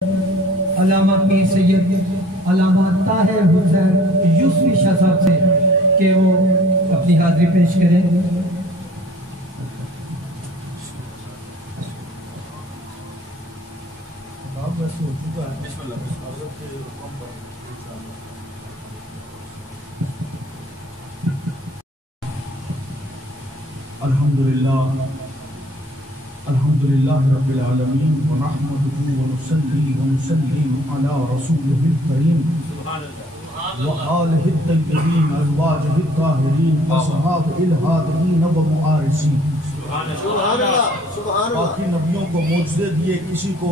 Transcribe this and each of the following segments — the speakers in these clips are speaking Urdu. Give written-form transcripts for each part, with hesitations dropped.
علامہ پیر سید علامہ طاہر حسین یوسفی شاہ صاحب سے کہ وہ اپنی حاضری پیش کریں۔ الحمدللہ رب العالمین ونحمده ونصلی ونسلم علی رسوله الکریم وآلہ الطیبین ازواجہ الطاہرین اصحاب الہادین ومعارسین۔ باقی نبیوں کو معجزے دیے، کسی کو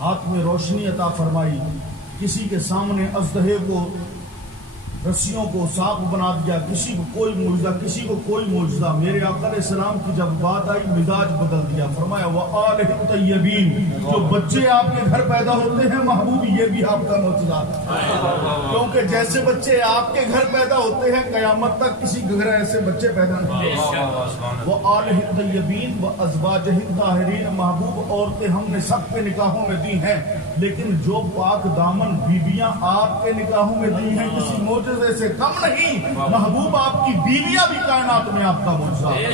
ہاتھ میں روشنی عطا فرمائی، کسی کے سامنے اژدہے کو رسیوں کو سانپ بنا دیا، کسی کو کوئی معجزہ، کسی کو کوئی معجزہ۔ میرے آقا علیہ السلام کی جب بات آئی مزاج بدل دیا، فرمایا وآلہ الطیبین، جو بچے آپ کے گھر پیدا ہوتے ہیں محبوب یہ بھی آپ کا معجزہ ہے، کیونکہ جیسے بچے آپ کے گھر پیدا ہوتے ہیں قیامت تک کسی گھر ایسے بچے پیدا نہیں ہوتے۔ وآلہ الطیبین وازواجہ الطاہرین، محبوب عورتیں ہم نے سب کے نکاحوں میں دی ہیں، لیکن جو پاک دامن بیویاں آپ کے نکاحوں میں دی ہیں کسی معجزے سے کم نہیں، محبوب آپ کی بیویاں بھی کائنات میں آپ کا معجزہ ہے۔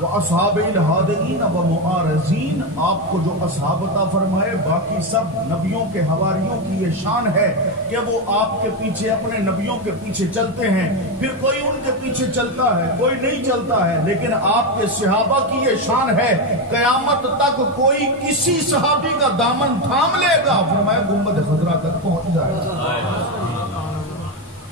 وَأَصْحَابِ الْحَادِقِينَ وَمُعَارِضِينَ، آپ کو جو اصحاب عطا فرمائے باقی سب نبیوں کے حواریوں کی یہ شان ہے کہ وہ آپ کے پیچھے اپنے نبیوں کے پیچھے چلتے ہیں، پھر کوئی ان کے پیچھے چلتا ہے کوئی نہیں چلتا ہے، لیکن آپ کے صحابہ کی یہ شان ہے قیامت تک کوئی کسی صحابی کا دامن تھام لے گا، فرمایا گنبد خضرا تک پہنچ جائے گا۔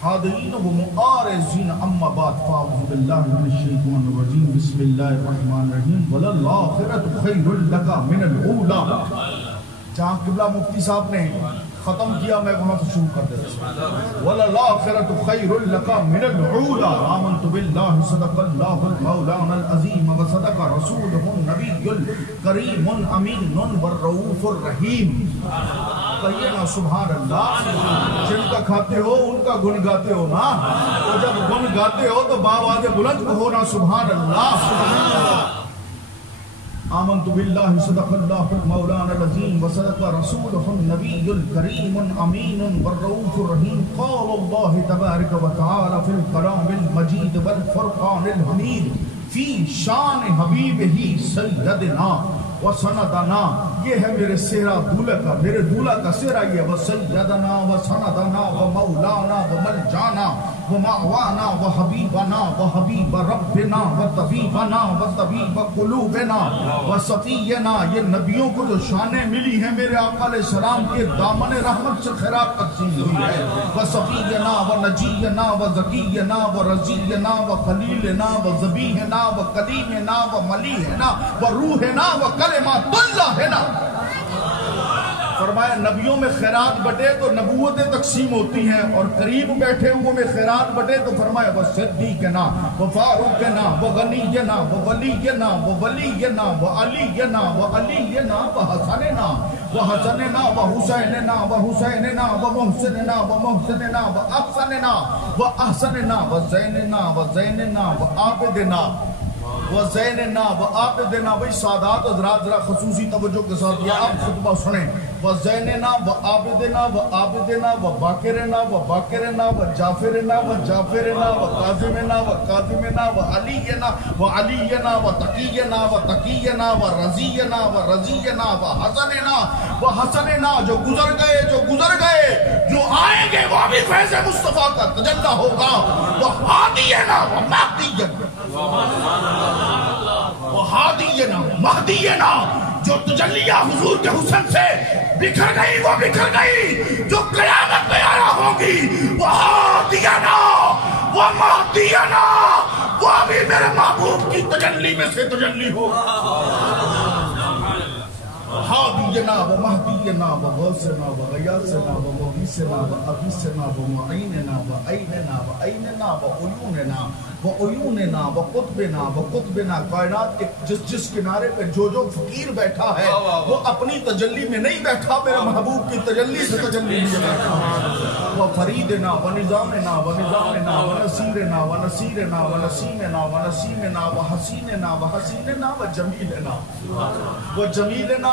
حاضرین و معارضین، اما بعد فاعوذ باللہ من الشیطان الرجیم، بسم اللہ الرحمن الرحیم، وَلَلْآخِرَةُ خَيْرٌ لَكَ مِنَ الْأُولَىٰ۔ جہاں قبلہ مفتی صاحب نے ختم کیا میں وہاں سے شروع کر دیتا ہوں۔ وَلَلْآخِرَةُ خَيْرٌ لَكَ مِنَ الْأُولَىٰ، آمنتُ بِاللَّهِ صدق اللہ المولانا العظیم وصدق رسولہ النبی الکریم الامین والرؤوف الرحیم۔ کہیے نا سبحان اللہ، جن کا کھاتے ہو ان کا گن گاتے ہو نا، تو جب گن گاتے ہو تو بآواز بلند کہو نا سبحان اللہ۔ آمنت باللہ صدق اللہ مولانا العظیم وصدق رسولہ النبی الکریم الامین والرؤوف الرحیم۔ قال اللہ تبارک و تعالی فی الکلام المجید والفرقان الحمید فی شان حبیبہ سیدنا وسندنا، یہ ہے میرے سہرا دولہ کا، میرے دولہ کا سہرا یہ، وسیدنا وسندنا ومولانا وملجانا ومعوانا وحبیبنا وحبیب ربنا وطبیبنا وطبیب قلوبنا وصفینا۔ یہ نبیوں کو جو شانیں ملی ہیں میرے آقا علیہ السلام کے دامن رحمت سے خیرات تقسیم ہوئی ہے۔ وصفینا ونجینا وزکینا ورزینا وخلیلنا وزبیحنا وکلیمنا وملیحنا وروحنا وکلمات اللہ ہے نا۔ فرمایا نبیوں میں خیرات بٹے تو نبوتیں تقسیم ہوتی ہیں، اور قریب بیٹھے ہوئے میں خیرات بٹے تو فرمایا وہ صدیقنا وہ فاروقنا وہ غنینا وہ ولینا وہ ولینا وہ علینا وہ علینا وہ حسننا وہ حسننا وہ حسیننا وہ حسیننا وہ محسننا وہ محسننا وہ احسننا وہ احسننا وہ زیننا وہ زیننا وہ عابدنا وَزَيْنِنَا وَآبِدِنَا۔ بھئی سادات حضرات ذرا خصوصی توجہ کے ساتھ یہ آپ خطبہ سنیں۔ وَزَيْنِنَا وَآبِدِنَا وَآبِدِنَا وَبَاكِرِنَا وَبَاكِرِنَا وَجَافِرِنَا وَجَافِرِنَا وَقَاذِمِنَا وَقَاذِمِنَا وَعَلِيِّنَا وَعَلِيِّنَا وَتَقِيِّنَا وَتَقِيِّنَا وَرَزِيِّنَا وَرَزِيِّنَا وَحَسَنِنَا وَحَسَنِنَا۔ جو گزر گئے جو آئیں گے وہ بھی فیض مصطفیٰ کا تجلی ہوگا۔ وَحَادِيِّنَا وَمَهْدِيِّنَا وَحَادِيِّنَا مَهْدِيِّنَا۔ جو تجلیہ حضور کے حسن سے بکھر گئی وہ بکھر گئی، جو قیامت میں آیا ہوگی وَحَادِيِّنَا وَمَهْدِيِّنَا، وہ بھی میرے محبوب کی تجلی میں سے تجلی ہوگا۔ وَحَادِيِّنَا وَمَهْدِيِّنَا وَغَوْثِنَا وَغَيَاثِنَا وَمُغِيثِنَا وَأَغِيثِنَا وَمُعِينِنَا وَعَيْنِنَا وَعَيْنِنَا وَعُيُونِنَا وَعُيُونِنَا وَقُطْبِنَا وَقُطْبِنَا۔ کائنات کے جس کنارے پہ جو فقیر بیٹھا ہے وہ اپنی تجلی میں نہیں بیٹھا، میرے محبوب کی تجلی سے تجلی میں بیٹھا۔ وَفَرِيدِنَا وَنِظَامِنَا وَنِظَامِنَا وَنَصِيرِنَا وَنَصِيرِنَا وَنَسِيمِنَا وَنَسِيمِنَا وَحَسِينِنَا وَحَسِينِنَا وَجَمِيلِنَا وَجَمِيلِنَا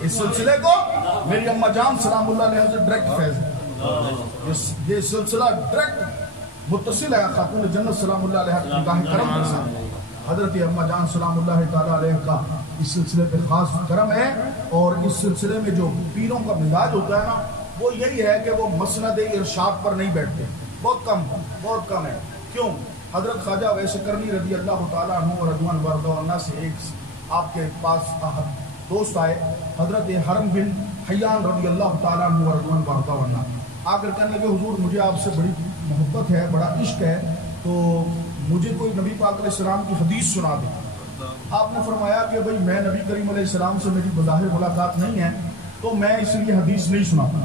اس سلسلے کو میری اما جان سلام اللہ علیہ سے ڈائریکٹ فیض ہے، یہ سلسلہ ڈائریکٹ متصل ہے خاتون جنت سلام اللہ علیہ کی نگاہ کرم کے ساتھ۔ حضرت اما جان سلام اللہ تعالیٰ علیہ کا اس سلسلے پہ خاص کرم ہے، اور اس سلسلے میں جو پیروں کا مزاج ہوتا ہے نا وہ یہی ہے کہ وہ مسند ارشاد پر نہیں بیٹھتے، بہت کم ہے۔ کیوں؟ حضرت خواجہ ویس کرنی رضی اللہ تعالیٰ عنہ و رضوان بردوانہ سے ایک آپ کے پاس دوست آئے، حضرت حرم بن حیان رضی اللہ تعالیٰ عنہ و رضوان بردوانہ، آ کر کہنے لگے حضور مجھے آپ سے بڑی محبت ہے، بڑا عشق ہے، تو مجھے کوئی نبی پاک علیہ السلام کی حدیث سنا دے۔ آپ نے فرمایا کہ بھئی میں نبی کریم علیہ السلام سے میری بظاہر ملاقات نہیں ہے تو میں اس لیے حدیث نہیں سناتا،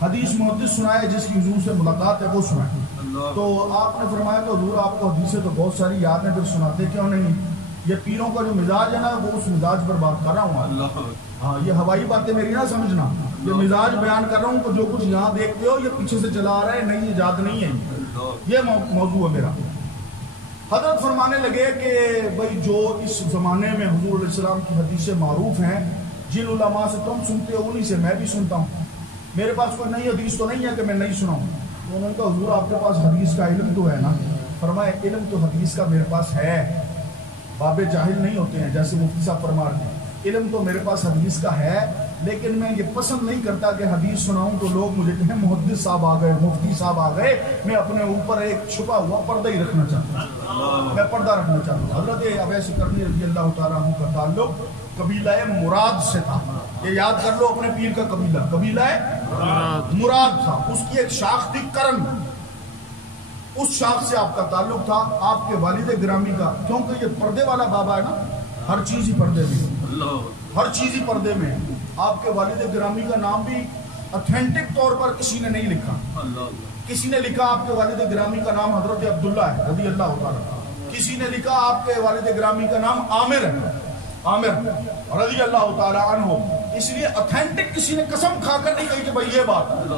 حدیث محدث سنائے جس کی حضور سے ملاقات ہے وہ سنائے۔ تو آپ نے فرمایا کہ حضور آپ کو حدیثیں تو بہت ساری یاد ہیں، پھر سناتے کیوں نہیں؟ یہ پیروں کا جو مزاج ہے نا وہ اس مزاج پر بات کر رہا ہوں۔ ہاں یہ ہوائی باتیں میری نہ سمجھنا، یہ مزاج بیان کر رہا ہوں کہ جو کچھ یہاں دیکھتے ہو یہ پیچھے سے چلا آ رہا ہے، نہیں ایجاد نہیں ہے، یہ موضوع ہے میرا۔ حضرت فرمانے لگے کہ بھئی جو اس زمانے میں حضور علیہ السلام کی حدیثیں معروف ہیں، جن علماء سے تم سنتے ہو انہی سے میں بھی سنتا ہوں، میرے پاس کوئی نئی حدیث تو نہیں ہے کہ میں نہیں سناؤں۔ تو انہوں نے کہا حضور آپ کے پاس حدیث کا علم تو ہے نا؟ فرمایا علم تو حدیث کا میرے پاس ہے، باب جاہل نہیں ہوتے ہیں جیسے مفتی صاحب فرما رہے ہیں، علم تو میرے پاس حدیث کا ہے، لیکن میں یہ پسند نہیں کرتا کہ حدیث سناؤں تو لوگ مجھے کہیں محدث صاحب آ گئے، مفتی صاحب آ گئے، میں اپنے اوپر ایک چھپا ہوا پردہ ہی رکھنا چاہتا ہوں، میں پردہ رکھنا چاہتا ہوں۔ حضرت اویس کرنی رضی اللہ تعالیٰ عنہ کا تعلق قبیلہ مراد سے تھا، یہ یاد کر لو اپنے پیر کا قبیلہ، قبیلہ مراد تھا، اس کی ایک شاخ تھی کرن، اس شاخ سے آپ کا تعلق تھا، آپ کے والد گرامی کا، کیونکہ یہ پردے والا بابا ہے نا، ہر چیز ہی پردے میں، ہر چیز ہی پردے میں۔ آپ کے والد گرامی کا نام بھی اتھینٹک طور پر کسی نے نہیں لکھا، کسی نے لکھا آپ کے والد گرامی کا نام حضرت عبداللہ ہے رضی اللہ تعالیٰ، کسی نے لکھا آپ کے والد گرامی کا نام عامر ہے، عامر رضی اللہ تعالیٰ عنہ، اس لیے اتھینٹک کسی نے قسم کھا کر نہیں کہی کہ بھئی یہ بات،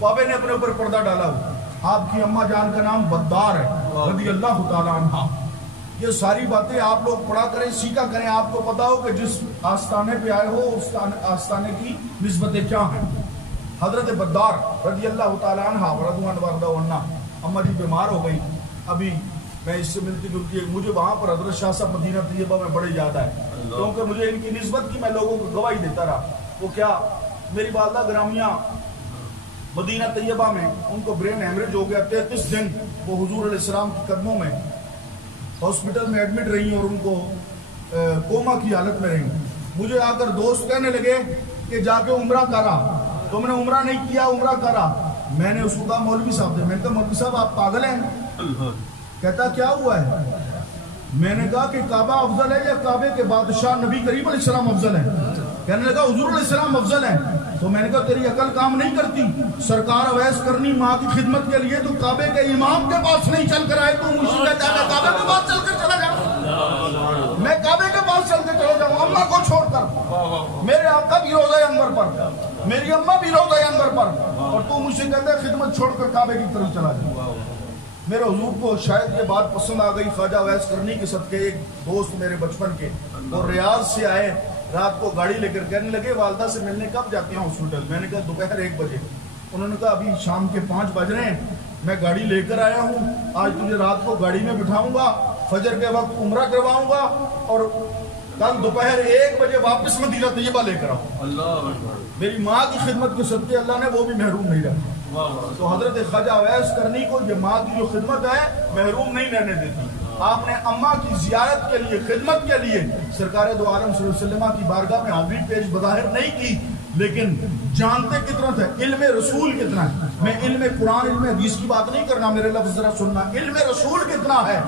بابے نے اپنے اوپر پردہ ڈالا ہوا۔ آپ کی اماں جان کا نام بدار ہے رضی اللہ تعالیٰ عنہ۔ یہ ساری باتیں آپ لوگ پڑھا کریں، سیکھا کریں، آپ کو پتا ہو کہ جس آستانے پہ آئے ہو اس آستانے کی نسبتیں کیا ہیں۔ حضرت بدار رضی اللہ تعالیٰ عنہ رضوان بردوانہ، اماں جی بیمار ہو گئی، ابھی میں اس سے ملتی جلتی، مجھے وہاں پر حضرت شاہ صاحب مدینہ طیبہ میں بڑے یاد آئے، کیونکہ مجھے ان کی نسبت کی میں لوگوں کو گواہی دیتا رہا۔ وہ کیا، میری والدہ گرامیہ مدینہ طیبہ میں ان کو برین ہیمریج ہو گیا، 33 دن وہ حضور علیہ السلام کے قدموں میں ہاسپٹل میں ایڈمٹ رہی اور ان کو کوما کی حالت میں رہی۔ مجھے آ کر دوست کہنے لگے کہ جا کے عمرہ کرا، تم نے عمرہ نہیں کیا، عمرہ کرا۔ میں نے اس کو کہا مولوی صاحب سے، میں نے کہا مولوی صاحب آپ پاگل ہیں؟ کہتا کیا ہوا ہے؟ میں نے کہا کہ کعبہ افضل ہے یا کعبے کے بادشاہ نبی کریم علیہ السلام افضل ہے؟ کہنے لگا حضور علیہ السلام افضل ہے۔ تو میں نے کہا تیری عقل کام نہیں کرتی، سرکار اویس کرنی ماں کی خدمت کے لیے تو کعبے کے امام کے پاس نہیں چل کر آئے، تو مجھے کہتا ہے میں کعبے کے پاس چل کر چلا جاؤں، میں کعبے کے پاس چل کے چلا جاؤں اماں کو چھوڑ کر، میرے آقا بھی روضہ انور پر، میری اماں بھی روضہ انور پر، اور تو مجھ سے کہتا ہے خدمت چھوڑ کر کعبے کی طرف چلا جاؤں۔ میرے حضور کو شاید یہ بات پسند آ گئی، خواجہ اویس کرنی کے صدقے ایک دوست میرے بچپن کے اور ریاض سے آئے، رات کو گاڑی لے کر کہنے لگے والدہ سے ملنے کب جاتے ہیں ہاسپٹل؟ میں نے کہا دوپہر 1 بجے۔ انہوں نے کہا ابھی شام کے 5 بج رہے ہیں، میں گاڑی لے کر آیا ہوں، آج تجھے رات کو گاڑی میں بٹھاؤں گا، فجر کے وقت عمرہ کرواؤں گا اور کل دوپہر 1 بجے واپس مدینہ طیبہ لے کر آؤں۔ میری ماں کی خدمت کے صدقے اللہ نے وہ بھی محروم نہیں رکھا۔ تو حضرت خواجہ اویس کرنی کو یہ ماں کی جو خدمت ہے محروم نہیں رہنے دیتی۔ آپ نے اماں کی زیارت کے لیے، خدمت کے لیے سرکار دو عالم صلی اللہ علیہ وسلم کی بارگاہ میں حاضری پیش بظاہر نہیں کی، لیکن جانتے کتنا تھے، علم رسول کتنا ہے۔ میں علم قرآن، علم حدیث کی بات نہیں کرنا، میرے لفظ ذرا سننا، علم رسول کتنا ہے۔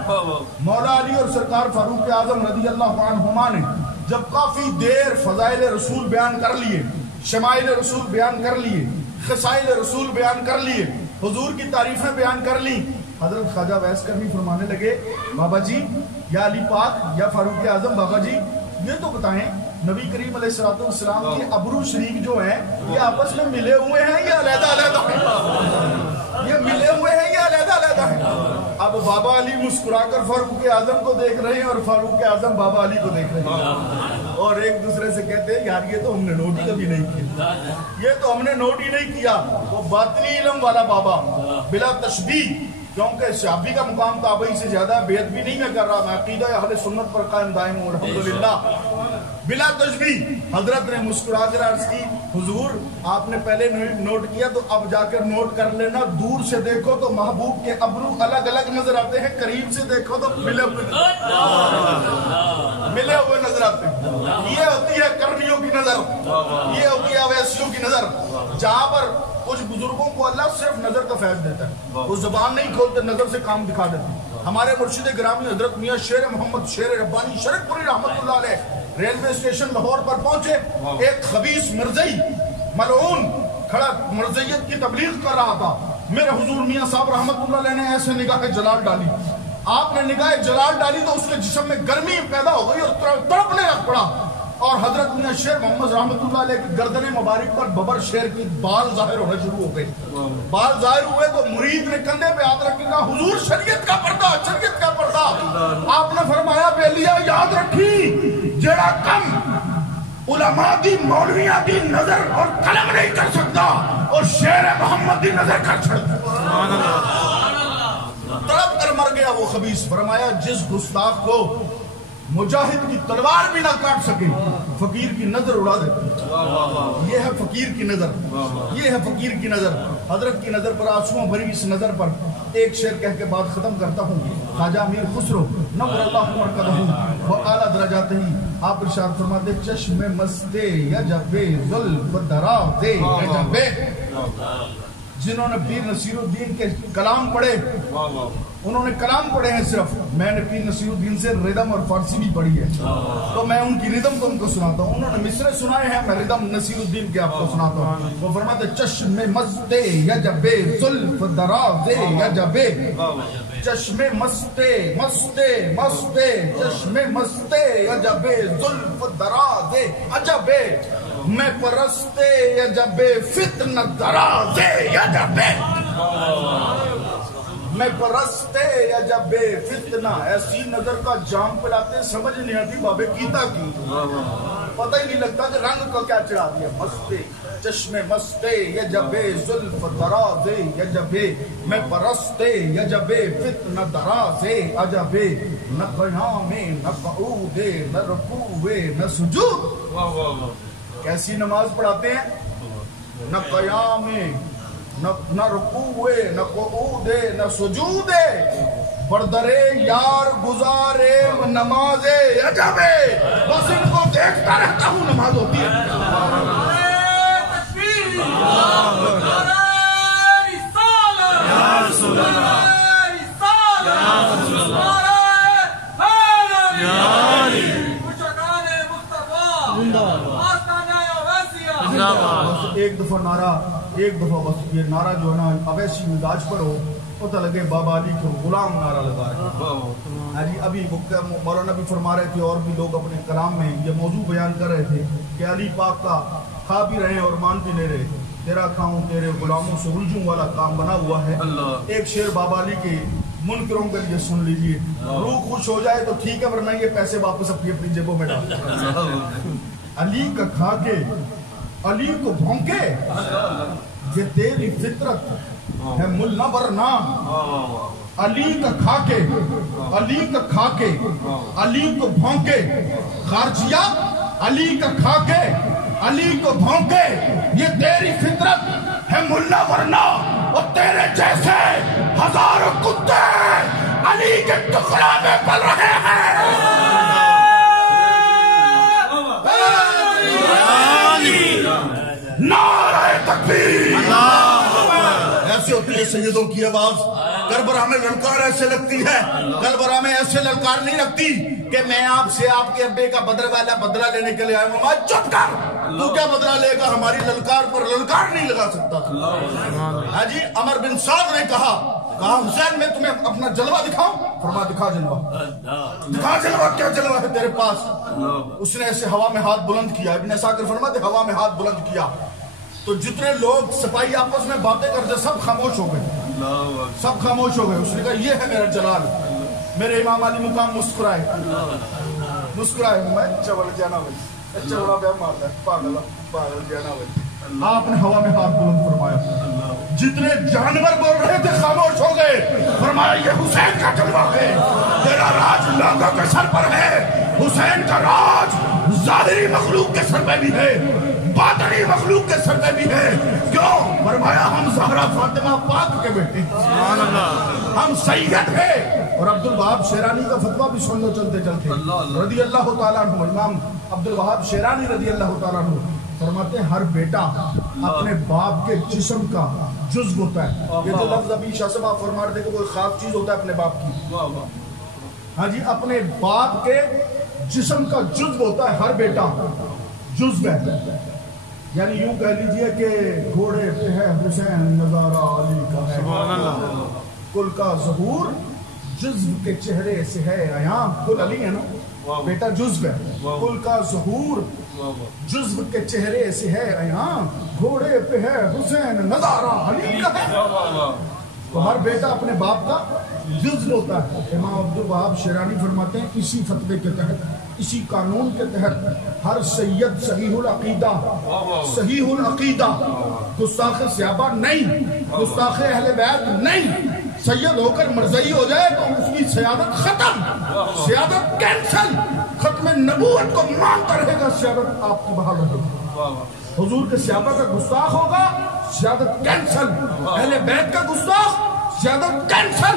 مولا علی اور سرکار فاروق اعظم رضی اللہ عنہما نے جب کافی دیر فضائل رسول بیان کر لیے، شمائل رسول بیان کر لیے، خصائل رسول بیان کر لیے، حضور کی تعریفیں بیان کر لی، حضرت خواجہ اویس کرنی فرمانے لگے بابا جی یا علی پاک یا فاروق اعظم، بابا جی یہ تو بتائیں نبی کریم علیہ السلام کے ابرو شریک جو ہیں یہ آپس میں ملے ہوئے ہیں یا علیحدہ علیحدہ ہیں؟ یہ ملے ہوئے ہیں یا علیحدہ علیحدہ ہیں؟ اب بابا علی مسکرا کر فاروق اعظم کو دیکھ رہے ہیں اور فاروق اعظم بابا علی کو دیکھ رہے ہیں اور ایک دوسرے سے کہتے ہیں یار یہ تو ہم نے نوٹ ہی کبھی نہیں کیا، یہ تو ہم نے نوٹ ہی نہیں کیا۔ وہ باطنی علم والا بابا بلا تشبیہ، کیونکہ صحابی کا مقام تابعی سے زیادہ ہے، بیعت بھی نہیں میں کر رہا، میں عقیدہ اہل سنت پر قائم دائم ہوں الحمدللہ، بلا تشبیہ۔ حضرت نے مسکرا کر عرض کی حضور آپ نے پہلے نوٹ کیا تو اب جا کر نوٹ کر لینا، دور سے دیکھو تو محبوب کے ابرو الگ الگ نظر آتے ہیں، قریب سے دیکھو تو ملے ہوئے نظر آتے ہیں۔ یہ ہوتی ہے کرنیوں کی نظر، یہ ہوتی ہے اویسیوں کی نظر، جہاں پر کچھ بزرگوں کو اللہ صرف نظر کا فیض دیتا ہے، وہ زبان نہیں کھولتے، نظر سے کام دکھا دیتے ہیں۔ ہمارے مرشد گرامی حضرت میاں شیر محمد شیر ربانی شرک پوری رحمت اللہ علیہ ریلوے اسٹیشن لاہور پر پہنچے، ایک خبیث مرزئی ملعون کھڑا مرزیت کی تبلیغ کر رہا تھا، میرے حضور میاں صاحب رحمت اللہ علیہ نے ایسے نگاہ جلال ڈالی، آپ نے نگاہ جلال ڈالی تو اس کے جسم میں گرمی پیدا ہو گئی اور تڑپنے لگ پڑا، اور حضرت میاں شیر محمد رحمت اللہ علیہ کی گردن مبارک پر ببر شیر کی بال ظاہر ہونا شروع ہو گئے، بال ظاہر ہوئے تو مرید نے کندھے پہ ہاتھ رکھ کے کہا حضور شریعت کا پردہ، شریعت کا پردہ۔ آپ نے فرمایا بیلیا یاد رکھی جڑا کم علماء دی مولویاں دی نظر اور قلم نہیں کر سکتا اور شیر محمد دی نظر کر چھڑتا، تڑپ کر مر گیا وہ خبیث۔ فرمایا جس گستاخ کو مجاہد کی تلوار بھی نہ کاٹ سکے فقیر کی نظر اڑا دیتی، یہ ہے فقیر کی نظر، یہ ہے فقیر کی نظر۔ حضرت کی نظر پر آنسوؤں بھری اس نظر پر ایک شعر کہہ کے بات ختم کرتا ہوں۔ خواجہ امیر خسرو نور اللہ مرکزہ وہ اعلیٰ درجات ہی آپ ارشاد فرماتے چشم مستے یجب زلف دراز یجب، جنہوں نے پیر نصیر الدین کے کلام پڑھے انہوں نے کلام پڑھے ہیں صرف، میں نے پیر نصیر الدین سے ردم اور فارسی بھی پڑھی ہے تو میں ان کی ردم تم کو سناتا ہوں، انہوں نے مصرے سنائے ہیں، میں ردم نصیر الدین کے آپ کو سناتا ہوں۔ وہ فرماتے چشم مستے یجب زلف دراز یجب، چشم مستے مستے مستے چشم مستے یجب زلف دراز عجب، میں پرستے یجب فتنہ دراز یجب، میں پرستے یجب فتنہ، ایسی نظر کا جام پلاتے سمجھ نہیں آتی بابے کیتا کی، پتہ ہی نہیں لگتا کہ رنگ کو کیا چڑھا دیا۔ مستے چشم مستے یجب زلف دراز یجب، میں پرستے یجب فتنہ دراز عجب، نہ قیام نہ قعود نہ رکوع نہ سجود۔ کیسی نماز پڑھاتے ہیں؟ نہ قیام نہ رکوع نہ قعود نہ سجود، بردرے یار گزارے نماز عجب، بس ان کو دیکھتا رہتا ہوں نماز ہوتی ہے۔ ایک دفعہ نعرہ، ایک دفعہ بس یہ نعرہ جو ہے نا اویسی مزاج پر ہو، پتہ لگے بابا علی کو غلام نعرہ لگا رہے ہیں۔ ابھی مولانا بھی فرما رہے تھے اور بھی لوگ اپنے کلام میں یہ موضوع بیان کر رہے تھے کہ علی پاک کا کھا بھی رہے اور مان بھی نہیں رہے، تیرا کھاؤں تیرے غلاموں سے الجھوں والا کام بنا ہوا ہے۔ ایک شعر بابا علی کے منکروں کے لیے سن لیجئے، روح خوش ہو جائے تو ٹھیک ہے ورنہ یہ پیسے واپس اپنی اپنی جیبوں میں ڈال۔ علی کا کھا کے علی کو بھونکے یہ تیری فطرت ہے ملا ورنہ، علی کا کھا کے علی کا کھا کے علی کو بھونکے خارجیہ، علی کا کھا کے علی کو بھونکے یہ تیری فطرت ہے ملا ورنہ، اور تیرے جیسے ہزاروں کتے علی کے ٹکڑا میں پل رہے ہیں۔ نعرہ تکبیر، ایسے ہوتی ہے سیدوں کی آواز، کربلا میں للکار ایسے لگتی ہے، کربلا میں ایسے للکار نہیں لگتی کہ میں آپ سے آپ کے ابے کا بدلہ لینے کے لیے آئے ہوں، چپ کر، تو کیا بدلہ لے گا، ہماری للکار پر للکار نہیں لگا سکتا۔ جی عمر بن سعد نے کہا حسین میں تمہیں اپنا جلوہ دکھاؤں، فرما دکھا جلوہ، دکھا جلوہ، کیا جلوہ ہے تیرے پاس؟ اس نے ایسے ہوا میں ہاتھ بلند کیا، ابن عساکر فرماتے ہوا میں ہاتھ بلند کیا تو جتنے لوگ سپاہی آپس میں باتیں کرتے سب خاموش ہو گئے، سب خاموش ہو گئے. اس نے کہا یہ ہے میرا جلال. میرے امام علی مقام مسکرائے مسکرائے. میں چوڑ جانا بھائی چوڑا بیا مارتا ہے پاگل پاگل جانا بھائی. آپ نے ہوا میں ہاتھ بلند فرمایا. جتنے جانور بول رہے تھے خاموش ہو گئے. فرمایا یہ حسین کا جلوہ ہے. تیرا راج لاکھوں کے سر پر ہے. حسین کا راج ظاہری مخلوق کے سر پہ بھی ہے باطنی مخلوق کے سر پہ بھی ہے. کیوں؟ فرمایا ہم زہرا فاطمہ پاک کے بیٹے ہم سید ہیں. اور عبد الوہاب شیرانی کا فتویٰ بھی سن لو چلتے چلتے رضی اللہ تعالیٰ عنہ. امام عبد الوہاب شیرانی رضی اللہ تعالیٰ عنہ فرماتے ہیں ہر بیٹا اپنے باپ کے جسم کا جزو ہوتا ہے. یہ جو لفظ ابھی شاہ صاحب آپ فرما رہے تھے کہ کوئی خاص چیز ہوتا ہے اپنے باپ کی. ہاں جی اپنے باپ کے جسم کا جزو ہوتا ہے. ہر بیٹا جزو ہے. یعنی یوں کہہ لیجئے کہ گھوڑے پہ ہے حسین نظارہ علی کا ہے. کل کا ظہور جزو کے چہرے سے ہے عیاں. کل علی ہے نا بیٹا جزو ہے. کل کا ظہور جزو کے چہرے سے ہے عیاں. گھوڑے پہ ہے حسین نظارہ علی کا ہے. تو ہر بیٹا اپنے باپ کا جزو ہوتا ہے. امام عبد الوہاب شیرانی فرماتے ہیں اسی فتوے کے تحت اسی قانون کے تحت ہر سید صحیح العقیدہ گستاخ صحابہ نہیں گستاخ اہل بیت نہیں. سید ہو کر مرزئی ہو جائے تو اس کی سیادت ختم. سیادت کینسل. ختم نبوت کو مانتا رہے گا. سیادت آپ کی بحال ہوگی. حضور کے صحابہ کا گستاخ ہوگا سیادت کینسل. اہل بیت کا گستاخ سیادت کینسل.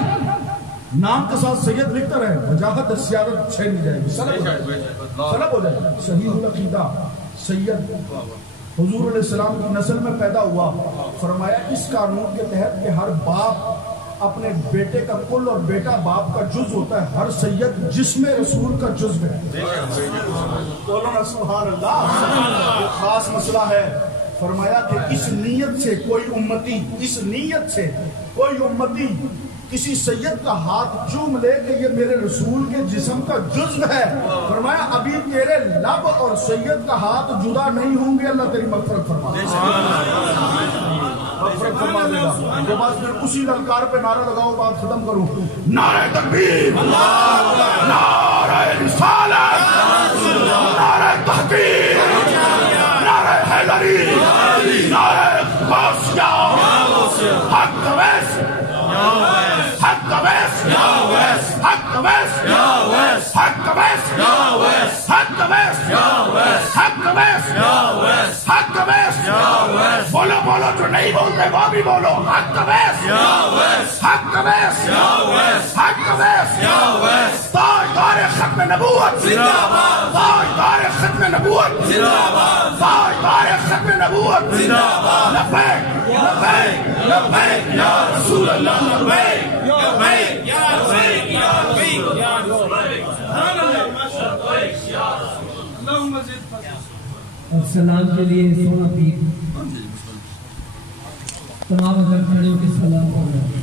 نام کے ساتھ سید لکھتا رہے وجاہت سیادت چھین نہیں جائے گی. سلب ہو جائے گی. صحیح العقیدہ سید حضور علیہ السلام کی نسل میں پیدا ہوا. فرمایا اس قانون کے تحت کہ ہر باپ اپنے بیٹے کا کل اور بیٹا باپ کا جز ہوتا ہے. ہر سید جسم رسول کا جز ہے. بولو سبحان اللہ. یہ خاص مسئلہ ہے. فرمایا کہ اس نیت سے کوئی امتی کسی سید کا ہاتھ چوم لے کہ یہ میرے رسول کے جسم کا جزو ہے. فرمایا ابھی تیرے لب اور سید کا ہاتھ جدا نہیں ہوں گے. اللہ تیری مغفرت فرما دے گا. جو بات پھر اسی للکار پہ نعرہ لگاؤ بات ختم کروں. نعرہ تکبیر نعرہ رسالت نعرہ تحقیق نعرہ حیدری نعرہ غوثیہ حق ویس حق ویس حق ویس حق ویس حق ویس حق ویس حق ویس. بولو بولو جو نہیں بولتے وہ بھی بولو. حق ویس حق ویس حق ویس. تاجدار ختم نبوت تاجدار ختم نبوت تاجدار ختم نبوت. لبیک لبیک لبیک یا رسول اللہ. لبیک لبیک یا رسول اور سلام کے لیے سونا پیر تمام اگر کھڑے ہو کے سلام ہو رہا ہے.